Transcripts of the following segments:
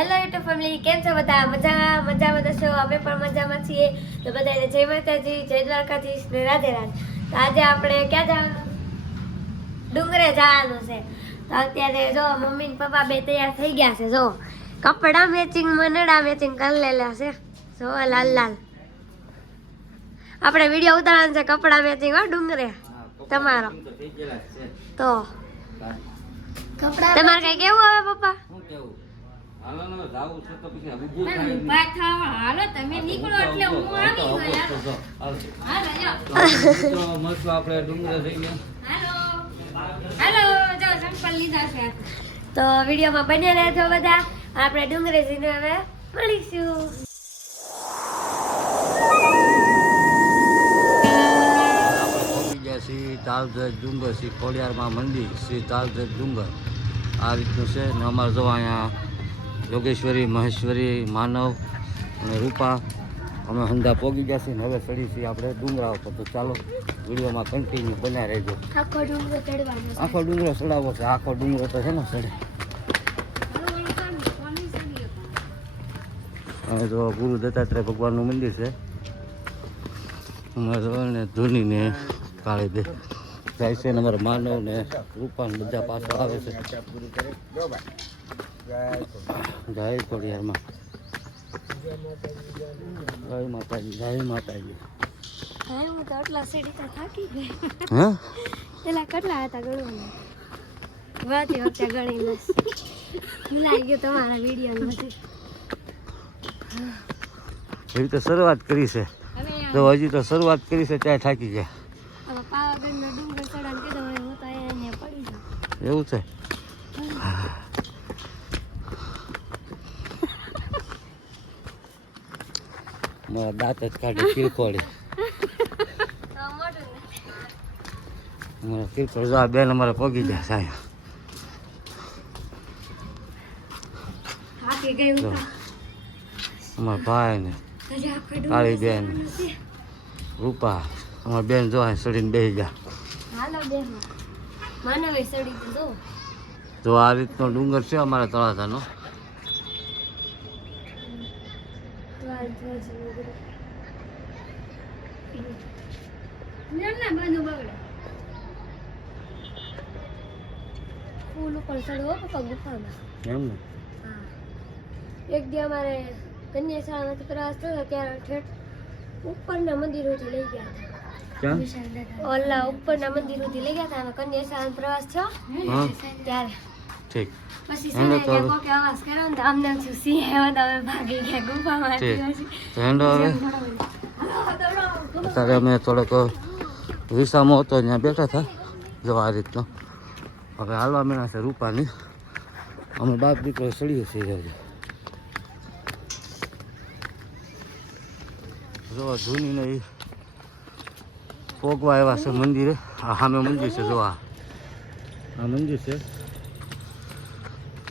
Hello YouTube family કેમ છો બધા? મજા મજામાં તો છો અમે પણ મજામાં છીએ. તો બધાને જય માતાજી જય દ્વારકાધીશ ને રાધે રાધે. તો આજે આપણે ક્યાં જવાનું? ડુંગરે જવાનું છે. તો અત્યારે જો મમ્મી ને પપ્પા બે તૈયાર થઈ ગયા છે જો. કપડા મેચિંગ મનડા મેચિંગ કરી લેલા છે. જો લાલ લાલ. આપણે વીડિયો ઉતારવાનું છે કપડા મેચિંગ હો ડુંગરે. તમારો. તો તમારે કઈ કેવું આવે પપ્પા? શું કેવું હાલો ને જાવું છે તો પછી ઊભું થાય નહીં. હાલો તમે નીકળો એટલે હું આવી ગયો જ હાલો યો. મસ્ત આપણે ડુંગરે જઈને હાલો. હાલો જો સંપલ લીધા છે. તો વિડીયોમાં બન્યા રહેજો બધા. આપણે ડુંગરે જઈને હવે મળીશું. છીએ તાલધજ ડુંગર શ્રી ખોડિયારમાં મંદિર શ્રી તાલધજ ડુંગર. આ રીતનું છે ને અમારે જો અહીંયા યોગેશ્વરી મહેશ્વરી માનવ અને રૂપા. અમે હંધા પોગી ગયા છીએ હવે ચડી છીએ આપણે ડુંગરા ઉપર. તો ચાલો વિડીયોમાં કન્ટિન્યુ બન્યા રહેજો. આખો આખો ડુંગરો ચડાવવો છે. આખો ડુંગરો તો છે ને ચડે. અને જો ગુરુ દત્તાત્રેય ભગવાનનું મંદિર છે. અમારે જો ને ધૂની ને કાળી દે. જાય છે ને અમારા માનવ ને રૂપાન બધા પાછળ આવે છે. જય ખોડિયારમાં. જય માતાજી જય માતાજી. હા હું તો આટલા સીડી તો થાકી ગઈ. હા? પેલા કેટલા હતા ગણવાના વાતી વખતે ગણી લઈશ ભૂલાઈ ગયો તમારા વીડિયો નથી એવી તો શરૂઆત કરી છે. તો હજી તો શરૂઆત કરી છે ત્યાં થાકી ગયા. એવું પાવાગઢનો ડુંગર ચડાને કીધું હવે હું તો અહીંયા પડી જાઉં એવું છે મારા દાંત જ કાઢી કિરકોળી અમારા કિરકોળ જો આ બેન અમારે પગી ગયા સાહેબ. અમારા ભાઈ ને કાળી બેન. રૂપા અમારા બેન જો સડીને બેસી ગયા. તો આ રીતનો ડુંગર છે અમારા તળાજાનો ફૂલ ઉપર ચડવો પપ્પા ગુફામાં એમ ને? હા. એક દી અમારે કન્યા પ્રવાસ થયો ત્યારે ઠેઠ ઉપરના મંદિરોથી લઈ ગયા હતા. ઓલા ઉપરના મંદિરોથી લઈ ગયા હતા. અમે કન્યા પ્રવાસ થયો. ત્યારે. ઠીક. પછી એને કે કોકે અવાજ કર્યો ને અમને શું સિંહ આવ્યો અમે ભાગી ગયા ગુફામાંથી પછી તો હેંડો હવે હાલો, દોડો. અત્યારે અમે થોડોક વિસામો હતો, ત્યાં બેઠા હતા. જો આ રીતનો. હવે હાલવા મેળા છે રૂપાની. અમે બાપ દીકરો સળીએ છીએ હવે જો જૂનીને એ પોગવા આવ્યા છે મંદિરે. આ સામે મંદિર છે જોવા આ. મંદિર છે.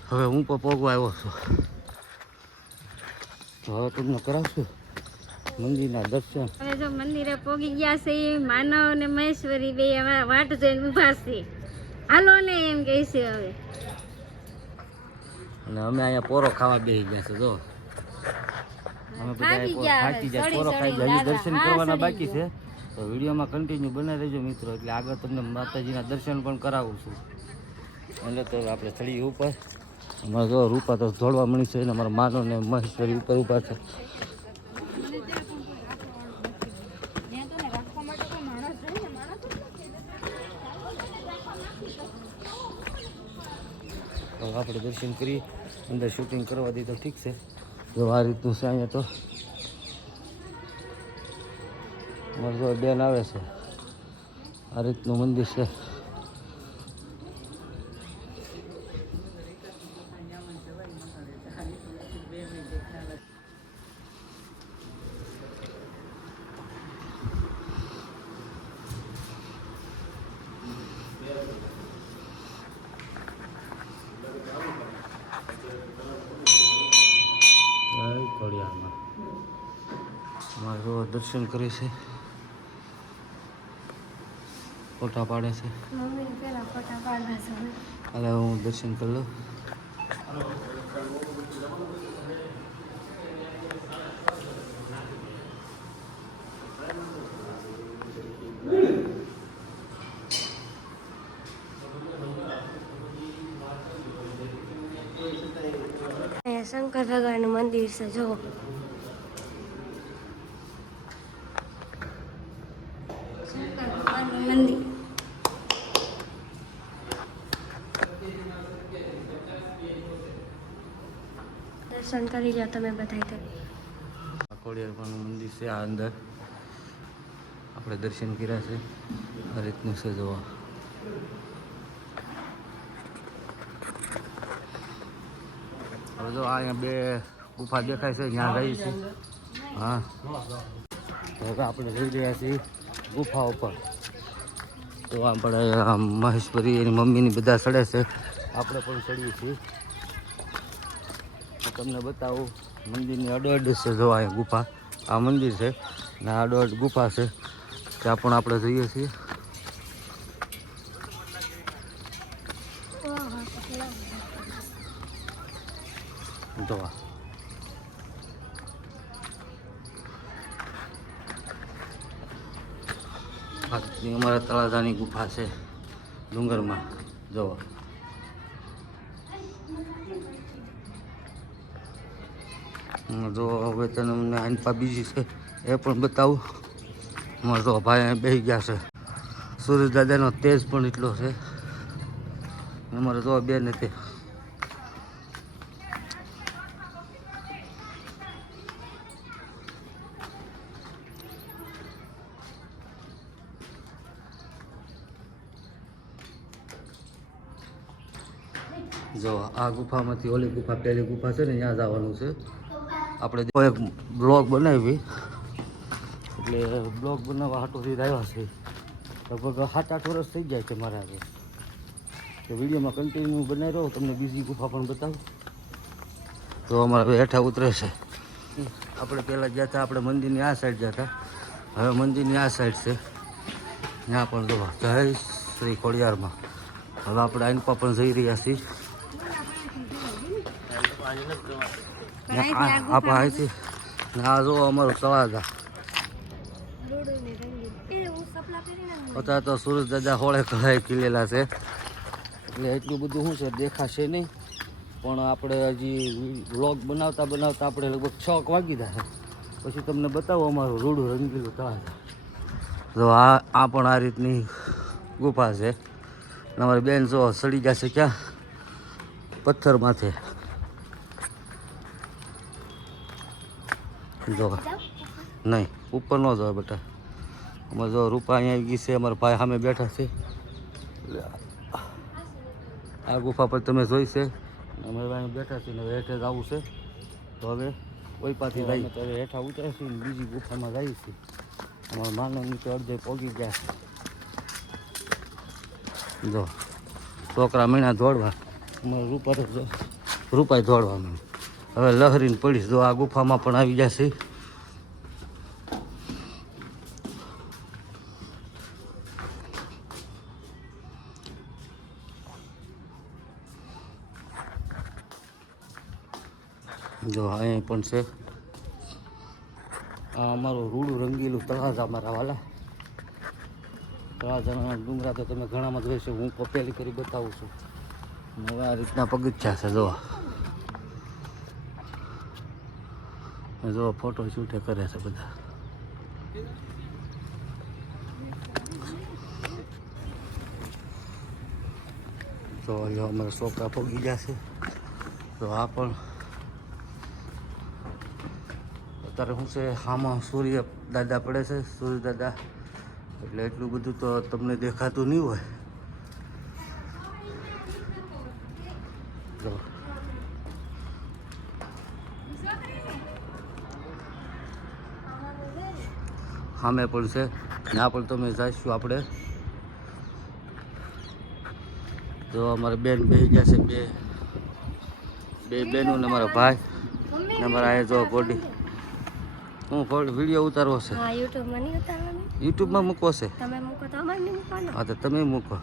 હવે હું પણ પોગવા આવ્યો છું. હવે તમને કરાવશું. મંદિરના દર્શન. હવે જો મંદિરે પોગી ગયા છે માનવ ને મહેશ્વરી બે વાટ જોઈને ઊભા છે. હાલો ને એમ કહે છે હવે. અને અમે અહીંયા પોરો ખાવા બેસી ગયા છે જો. અમે બધા થાકી ગયા પોરો ખાઈ ગયા દર્શન કરવાના બાકી છે. તો વિડીયોમાં કન્ટિન્યુ બનાવી રહેજો મિત્રો એટલે આગળ તમને માતાજીના દર્શન પણ કરાવું છું. એટલે તો આપણે સ્થળી ઉપર. અમારે જો રૂપા તો જોડવા મળી છે અને અમારા માનવ ને મહેશ્વરી ઉપર ઊભા છે તો આપણે દર્શન કરી, અંદર શૂટિંગ કરવા દીધો, ઠીક છે? જો આ રીતનું છે અહીંયા તો. અમારે બેન આવે છે. આ રીતનું મંદિર છે. દર્શન કરે છે. ફોટા પાડે છે. અરે હું દર્શન કરી લઉં. શંકર ભગવાનનું મંદિર છે જો કરી લો તમે બધા તો ખોડિયારમાંનું મંદિર છે આ અંદર. આપણે દર્શન કર્યા છે. આ રીતનું છે જોવા. હવે જો અહીંયા બે ગુફા દેખાય છે ત્યાં ગઈ છે. હા. હવે આપણે જઈ રહ્યા છીએ ગુફા ઉપર. તો આપણે મહેશ્વરી એની મમ્મીની બધા ચડે છે. આપણે પણ ચડીએ છીએ. તમને બતાવું. મંદિરની અડોઅડ છે જો ગુફા. આ મંદિર છે ને આ અડોઅડ ગુફા છે. ત્યાં પણ આપણે જઈએ છીએ. જોવા અમારા તળાજાની ગુફા છે ડુંગરમાં. જોવા જો હવે તને અમને આનપા બીજી છે, એ પણ બતાવું. અમારે તો ભાઈ બેસી ગયા છે. સૂરજ દાદાનો તેજ પણ એટલો છે. અમારે તો બેન નથી જો આ ગુફામાંથી ઓલી ગુફા પહેલી ગુફા છે ને, ત્યાં જવાનું છે. આપણે જો એક બ્લોગ બનાવી. એટલે બ્લોગ બનાવવા હાટોથી આવ્યા છે લગભગ સાત આઠ વર્ષ થઈ જાય છે મારા આગળ. તો વિડીયોમાં કન્ટિન્યુ બનાવી રહ્યો તમને બીજી ગુફા પણ બતાવું. તો અમારા હેઠા ઉતરે છે. આપણે પહેલાં ગયા હતા આપણે મંદિરની આ સાઈડ ગયા હતા હવે મંદિરની આ સાઈડ છે. ત્યાં પણ જોવા જય શ્રી ખોડિયારમાં. હવે આપણે આઈનપા પણ જઈ રહ્યા છીએ. આપણે અહીંથી ને આ જો અમારો તળાજા અત્યારે તો સુરજ દાદા હોળે કળાએ ખીલેલા છે. એટલે એટલું બધું શું છે દેખાશે નહીં. પણ આપણે હજી વ્લોગ બનાવતા બનાવતા આપણે લગભગ છ વાગી જાય પછી તમને બતાવો અમારું રૂડું રંગીલું તળાજા તો આ આ પણ આ રીતની ગુફા છે. અમારી બેન જો સડી જશે ક્યાં? પથ્થર માથે. જો નહીં ઉપર ન જાવ બેટા અમારે જો રૂપા અહીંયા આવી ગઈ છે અમારા ભાઈ સામે બેઠા છે આ ગુફા પર તમે જોઈ છે અમે હવે અહીં બેઠા છીએ ને હવે હેઠે જ આવું છે તો હવે કોઈ પાછી જઈએ તો હવે હેઠા ઉતરે છે ને બીજી ગુફામાં જઈએ છીએ અમારા માનવ નીચે અડધે પોગી ગયા છે જો છોકરા મીણા દોડવા અમારે રૂપા તો જો રૂપાય દોડવા માંડ્યું હવે લહરીને પડીશ. જો આ ગુફામાં પણ આવી જશે. જો અહીં પણ છે. આ અમારું રૂડું રંગીલું તળાજા અમારા વાલા. તળાજાના ડુંગરા તો તમે ઘણામાં જોઈ છે હું પપેલી કરી બતાવું છું. હવે આ રીતના પગથિયા છે જોવા અને જો ફોટો શૂટે કરે છે બધા તો અહીંયા અમારા છોકરા પગી ગયા છે તો આ પણ અત્યારે શું છે આમાં સૂર્ય દાદા પડે છે સૂર્ય દાદા એટલે એટલું બધું તો તમને દેખાતું નહીં હોય સામે પણ છે. ત્યાં પણ તમે જઈશું આપણે. તો અમારા બેન બે ગયા છે બે. બે બેનો ને મારા ભાઈ ને મારા આ જો ગોડી. હું ફળ વીડિયો ઉતારવો છે? યુટ્યુબમાં મૂકવો છે? હા તો તમે મૂકો.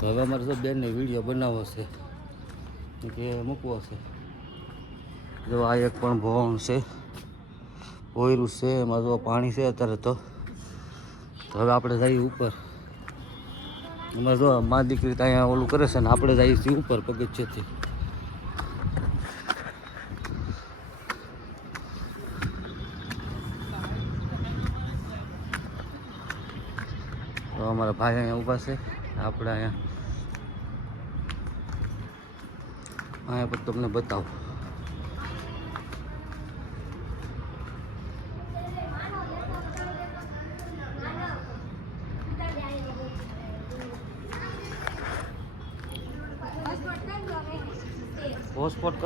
હવે અમારે તો બેનને વીડિયો બનાવવો છે. કે મૂકવો છે. જો આ એક પણ ભવન છે. કોયરું છે, એમાં તો પાણી છે અત્યારે તો હવે આપણે જઈએ ઉપર. એમાં જો મા દીકરી તો અહીંયા ઓલું કરે છે ને, આપણે જઈએ છીએ ઉપર પગથિયેથી. તો અમારા ભાઈ અહીંયા ઊભા છે, આપણે અહીંયા. અહીંયા પણ તમને બતાવું.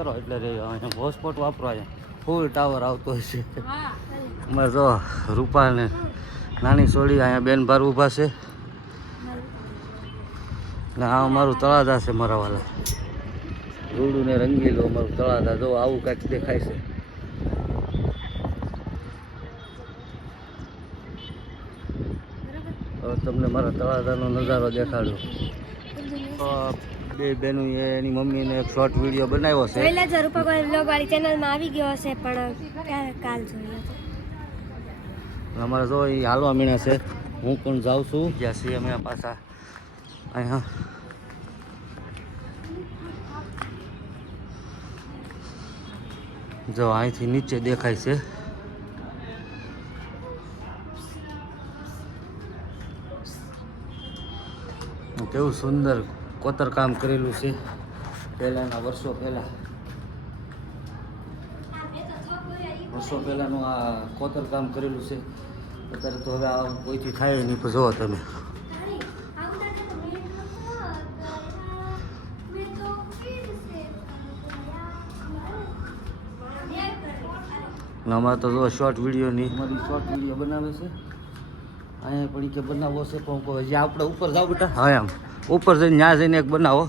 કરો એટલે હોટસ્પોટ વાપરો અહીંયા. ફૂલ ટાવર આવતો છે અમારે જો રૂપાને નાની સોડી અહીંયા બેન ભાર ઊભા છે. ને આ અમારું તળાદા છે મારા વાલા. રૂડું ને રંગીલું અમારું તળાદા જો આવું કાંઈક દેખાય છે. તમને મારા તળાદાનો નજારો દેખાડ્યો બે બેનું એ એની મમ્મીને એક શોર્ટ વીડિયો બનાવ્યો છે. પહેલા જ રૂપાભાઈ બ્લોગ વાળી ચેનલમાં આવી ગયો છે પણ કાલ જોયો અમારે જો એ હાલવા મીણા છે. હું પણ જાઉં છું. જ્યાં છીએ અમે પાછા. અહીંયા જો અહીંથી નીચે દેખાય છે. કેવું સુંદર કોતર કામ કરેલું છે. પહેલાંના વર્ષો પહેલાં. વર્ષો પહેલાંનું આ કોતરકામ કરેલું છે. અત્યારે તો હવે આ કોઈથી થાય નહીં પણ જુઓ તમે. અમારે તો જો શોર્ટ વિડીયોની અમારી શોર્ટ વીડિયો બનાવે છે. અહીંયા પણ કે બનાવો છે પણ હજી આપણે ઉપર જાવ બેટા. હા એમ. ઉપર જઈને ત્યાં જઈને એક બનાવો.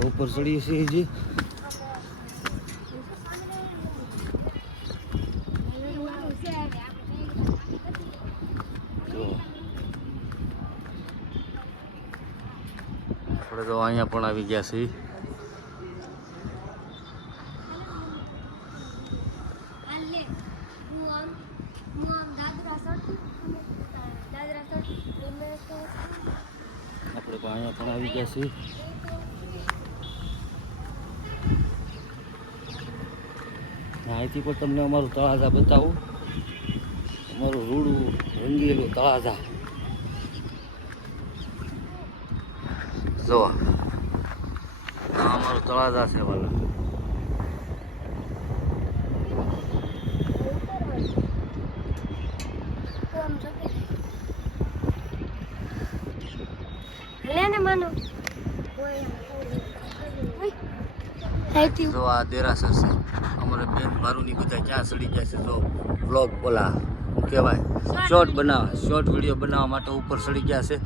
ઉપર ચડીએ છીએ હજી આપણે તો અહીંયા પણ આવી ગયા છીએ આપણે તો અહીંયા પણ આવી ગયા છીએ અહીંથી પણ તમને અમારું તળાજા બતાવું. અમારું રૂડું રંગીલું તળાજા. જો અમારું તળાજા છે વાલા. લે ને માનો. જો આ દેરાસર છે. અમારે બેન મારુની બધા ક્યાં સડી ગયા છે તો વ્લોગ ઓલા કહેવાય શોર્ટ બનાવવા શોર્ટ વીડિયો બનાવવા માટે ઉપર સડી ગયા છે.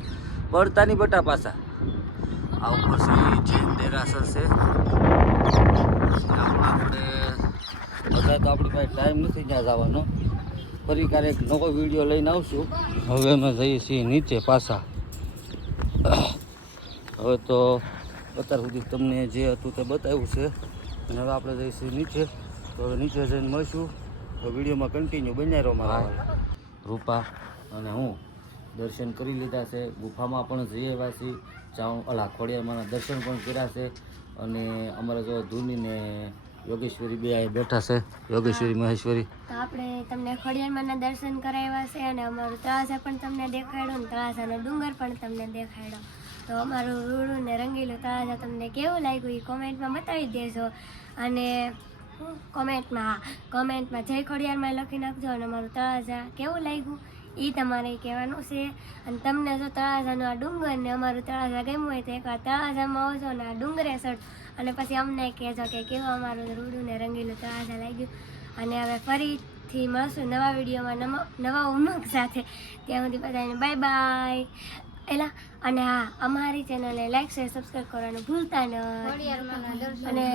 પડતાની બટા પાછા. આ ઉપર છે જૈન દેરાસર છે. આપણે બધા તો આપણી પાસે ટાઈમ નથી ત્યાં જવાનો. ફરી ક્યારેક નવો વીડિયો લઈને આવશું. હવે અમે જઈએ છીએ નીચે પાછા. હવે તો અત્યાર સુધી તમને જે હતું તે બતાવ્યું છે. અને હવે આપણે જઈશું નીચે. તો હવે નીચે જઈને મળશું. તો વિડીયોમાં કન્ટિન્યુ બન્યા રહો મારા રૂપા અને હું દર્શન કરી લીધા છે. ગુફામાં પણ જઈ આવ્યા ચાઉ જાઉં અલા ખોડિયામાંના દર્શન પણ કર્યા છે. અને અમારા જો ધૂની ને યોગેશ્વરી બે અહીં બેઠા છે. યોગેશ્વરી મહેશ્વરી. તો આપણે તમને ખોડિયારમાંના દર્શન કરાવ્યા છે અને અમારું તળાજા પણ તમને દેખાડ્યું ને અને ડુંગર પણ તમને દેખાડ્યો. તો અમારું રૂડું ને રંગીલું તળાજા તમને કેવું લાગ્યું એ કોમેન્ટમાં બતાવી દેજો. અને કોમેન્ટમાં હા કોમેન્ટમાં જય ખોડિયારમાં લખી નાખજો અને અમારું તળાજા કેવું લાગ્યું એ તમારે કહેવાનું છે. અને તમને જો તળાજાનું આ ડુંગર ને અમારું તળાજા ગમ્યું હોય તો એકવાર તળાજામાં આવજો ને આ ડુંગરે સર. અને પછી અમને કહેજો કે કેવું અમારું રૂડું ને રંગીલું તળાજા લાગ્યું. અને હવે ફરીથી મળશું નવા વિડીયોમાં નવા ઉમંગ સાથે. ત્યાં સુધી બધાને બાય બાય એલા, અને હા, અમારી ચેનલને લાઈક શેર સબસ્ક્રાઈબ કરવાનું ભૂલતા નહીં અને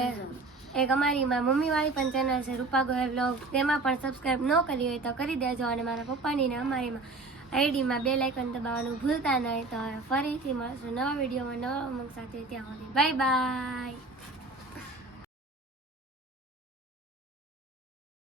એક અમારી મારી મમ્મીવાળી પણ ચેનલ છે, રૂપા ગોહેલ બ્લોગ તેમાં પણ સબસ્ક્રાઈબ ન કરી હોય તો કરી દેજો, અને મારા પપ્પાની ને અમારીમાં આઈડીમાં બે લાઇકન દબાવવાનું ભૂલતા નહીં. તો ફરીથી મળશું નવા વિડીયોમાં નવા ઉમંગ સાથે. ત્યાં સુધી બાય બાય